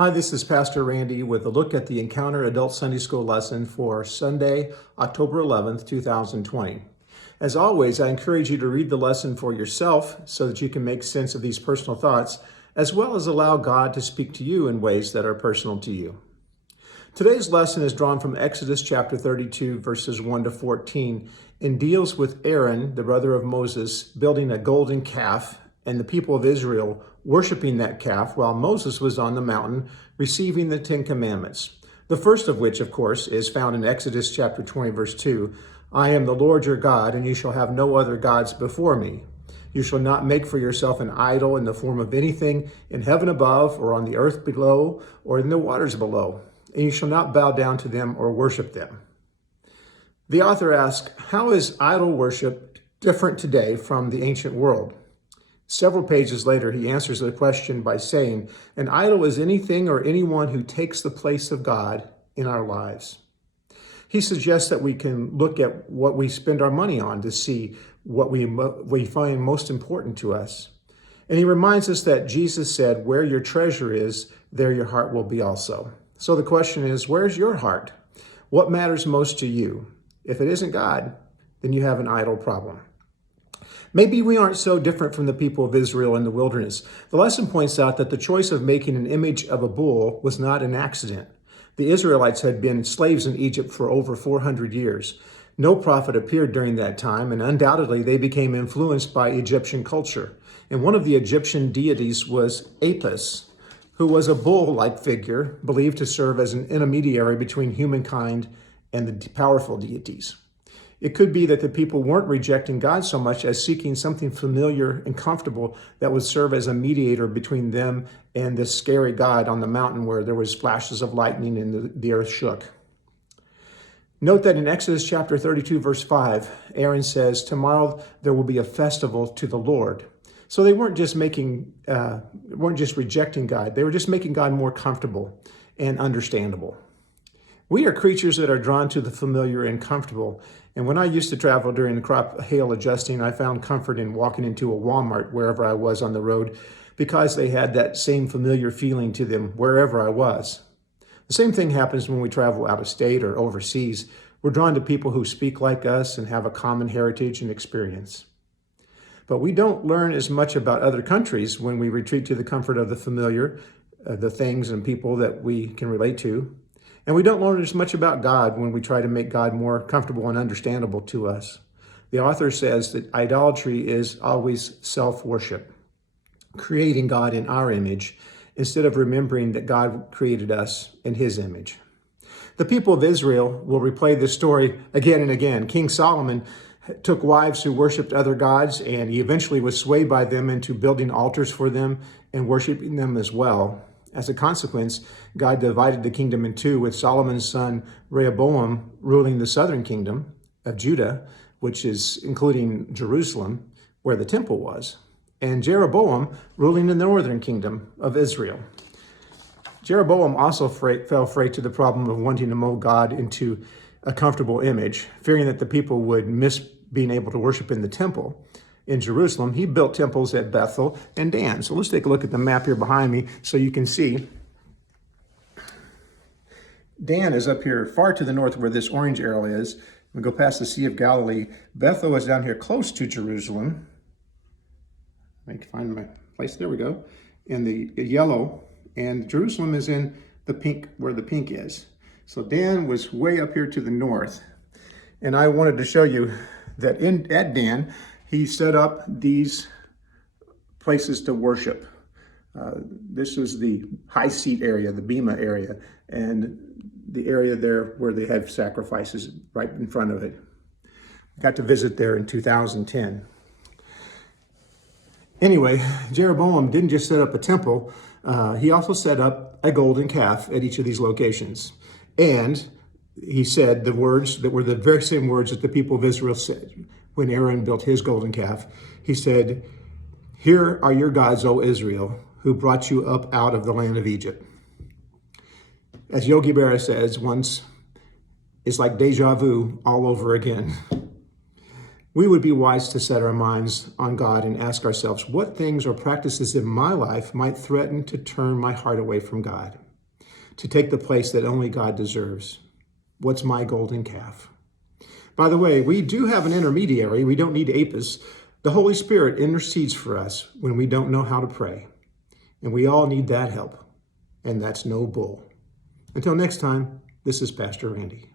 Hi, this is Pastor Randy with a look at the Encounter Adult Sunday School lesson for Sunday, October 11th, 2020. As always, I encourage you to read the lesson for yourself so that you can make sense of these personal thoughts, as well as allow God to speak to you in ways that are personal to you. Today's lesson is drawn from Exodus chapter 32, verses 1 to 14, and deals with Aaron, the brother of Moses, building a golden calf and the people of Israel worshiping that calf while Moses was on the mountain receiving the Ten Commandments. The first of which, of course, is found in Exodus chapter 20, verse 2. I am the Lord your God, and you shall have no other gods before me. You shall not make for yourself an idol in the form of anything in heaven above, or on the earth below, or in the waters below. And you shall not bow down to them or worship them. The author asks, how is idol worship different today from the ancient world? Several pages later, he answers the question by saying, an idol is anything or anyone who takes the place of God in our lives. He suggests that we can look at what we spend our money on to see what we find most important to us. And he reminds us that Jesus said, where your treasure is, there your heart will be also. So the question is, where's your heart? What matters most to you? If it isn't God, then you have an idol problem. Maybe we aren't so different from the people of Israel in the wilderness. The lesson points out that the choice of making an image of a bull was not an accident. The Israelites had been slaves in Egypt for over 400 years. No prophet appeared during that time, and undoubtedly they became influenced by Egyptian culture. And one of the Egyptian deities was Apis, who was a bull-like figure believed to serve as an intermediary between humankind and the powerful deities. It could be that the people weren't rejecting God so much as seeking something familiar and comfortable that would serve as a mediator between them and this scary God on the mountain where there was flashes of lightning and the earth shook. Note that in Exodus chapter 32, verse 5, Aaron says, tomorrow there will be a festival to the Lord. So they weren't just rejecting God. They were just making God more comfortable and understandable. We are creatures that are drawn to the familiar and comfortable. And when I used to travel during the crop hail adjusting, I found comfort in walking into a Walmart wherever I was on the road because they had that same familiar feeling to them wherever I was. The same thing happens when we travel out of state or overseas. We're drawn to people who speak like us and have a common heritage and experience. But we don't learn as much about other countries when we retreat to the comfort of the familiar, the things and people that we can relate to. And we don't learn as much about God when we try to make God more comfortable and understandable to us. The author says that idolatry is always self-worship, creating God in our image instead of remembering that God created us in his image. The people of Israel will replay this story again and again. King Solomon took wives who worshiped other gods, and he eventually was swayed by them into building altars for them and worshiping them as well. As a consequence, God divided the kingdom in two, with Solomon's son Rehoboam ruling the southern kingdom of Judah, which is including Jerusalem, where the temple was, and Jeroboam ruling the northern kingdom of Israel. Jeroboam also fell prey to the problem of wanting to mold God into a comfortable image, fearing that the people would miss being able to worship in the temple. In Jerusalem, he built temples at Bethel and Dan. So let's take a look at the map here behind me so you can see. Dan is up here far to the north where this orange arrow is. We go past the Sea of Galilee. Bethel is down here close to Jerusalem. I can find my place. There we go. And the yellow. And Jerusalem is in the pink, where the pink is. So Dan was way up here to the north. And I wanted to show you that at Dan, he set up these places to worship. This was the high seat area, the Bema area, and the area there where they had sacrifices right in front of it. Got to visit there in 2010. Anyway, Jeroboam didn't just set up a temple, he also set up a golden calf at each of these locations. And he said the words that were the very same words that the people of Israel said when Aaron built his golden calf. He said, here are your gods, O Israel, who brought you up out of the land of Egypt. As Yogi Berra says once, it's like deja vu all over again. We would be wise to set our minds on God and ask ourselves, what things or practices in my life might threaten to turn my heart away from God? to take the place that only God deserves. What's my golden calf? By the way, we do have an intermediary. We don't need APIS. The Holy Spirit intercedes for us when we don't know how to pray. And we all need that help. And that's no bull. Until next time, this is Pastor Randy.